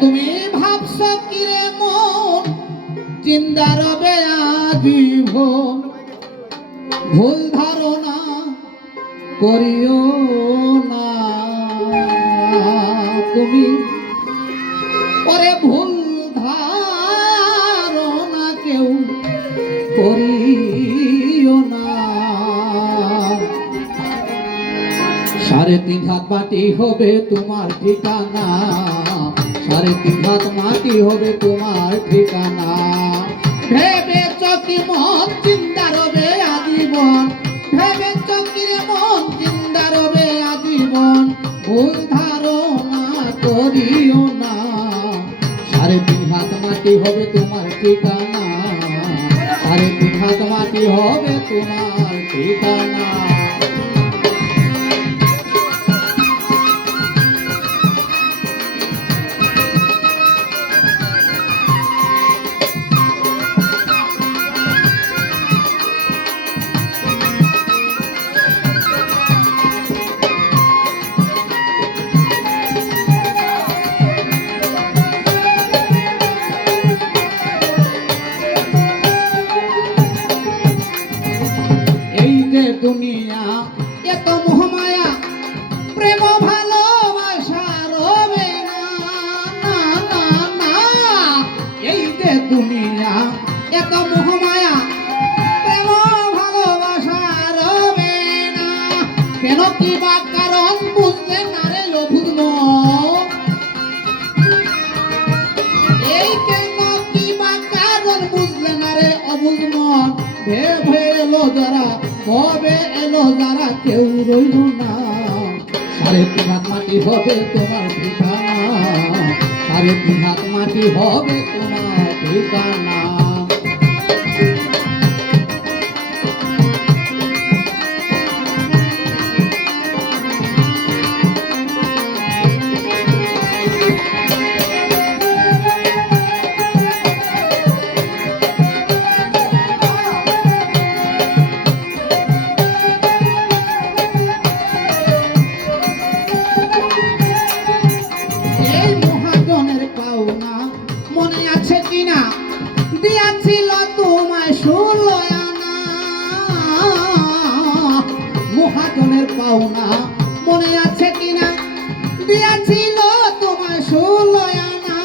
তুমি ভাবছ কিরে মন জিন্দা রবে আজীবন, ভুল ধারণা করিও না তুমি, পরে ভুল ধারণা কেউ করিও না। 3.5 হাত মাটি হবে তোমার ঠিকানা, 3.5 হাত মাটি হবে তোমার ঠিকানা। ভেবেছ কি মন জিন্দা রবে আজীবন, ভেবেছ কি রে মন জিন্দা রবে আজীবন, ভুল ধারণা করিও না। 3.5 হাত মাটি হবে তোমার ঠিকানা, 3.5 হাত মাটি হবে তোমার ঠিকানা। দুনিয়া এত মোহমায়া, প্রেম ভালোবাসা রবে না, না না না। এই যে দুনিয়া এত মোহমায়া, প্রেম ভালোবাসা রবে না। কেন কি বা কারণ বুঝলে না রে অবুঝ মন, এই কেন কি বা কারণ বুঝলে না রে অবুঝ মন। ভেবে এলো যারা, কবে এলো যারা, কেউ রইল না। 3.5 হাত মাটি হবে তোমার ঠিকানা, 3.5 হাত মাটি হবে তোমার ঠিকানা। মনে আছে কিনা দিয়াছিল তোমায় 16 আনা, মহাজনের পাওনা মনে আছে কিনা দিয়াছিল তোমায় 16 আনা।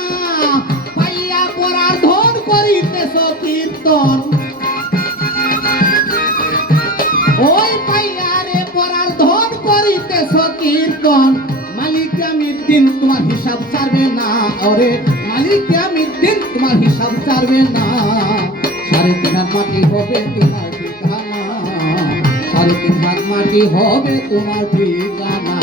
পাইয়া পরার ধন করিতেছ কীর্তন, ওই পাইয়া রে পরার ধন করিতেছ কীর্তন। মালিক আমির দিন তোমার হিসাব ছাড়বে না, ওরে মালিক আমির দিন তোমার হিসাব ছাড়বে না। 3.5 হাত মাটি হবে তোমার ঠিকানা, 3.5 হাত মাটি হবে তোমার ঠিকানা।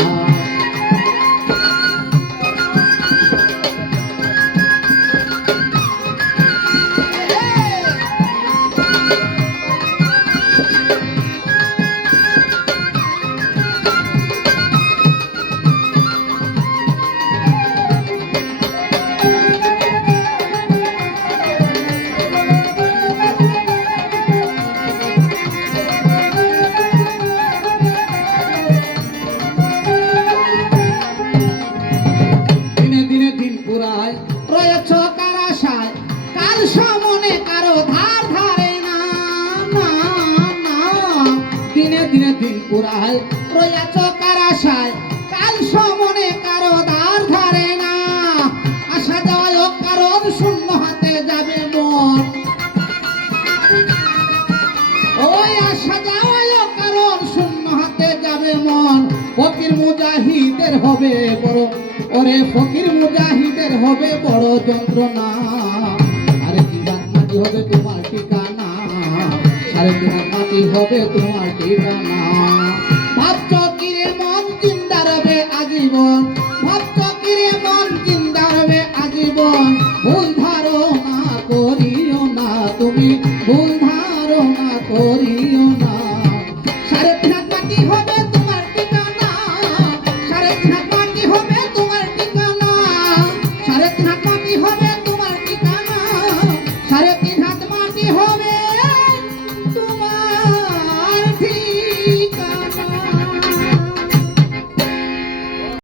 রয়েছ কার আশায়, কার সামনে কারো ধার ধারে না, না না। দিনে দিনে দিন পুরায় রয়েছ কার আশায়, কাল সামনে কারো ধার ধারে না। আসা যাওয়ায় কারণ শূন্য হাতে যাবে মন, ওই আসা যাওয়ায় কারণ শূন্য হাতে যাবে মন। ফকির মুজাহিদের হবে বড়, ওরে ফকির মুজাহিদের হবে বড় যন্ত্রণা। 3.5 হাত মাটি হবে তোমার ঠিকানা, 3.5 হাত মাটি হবে তোমার ঠিকানা। ভাবছ কি রে মন জিন্দা রবে আজীবন, ভাবছ কি রে মন জিন্দা রবে আজীবন, ভুল ধারণা করিও না তুমি, ভুল ধারণা করিও না। 3.5 হাত মাটি হবে তোমার ঠিকানা, 3.5 হাত মাটি হবে তোমার ঠিকানা, 3.5 হাত মাটি হবে তোমার ঠিকানা, 3.5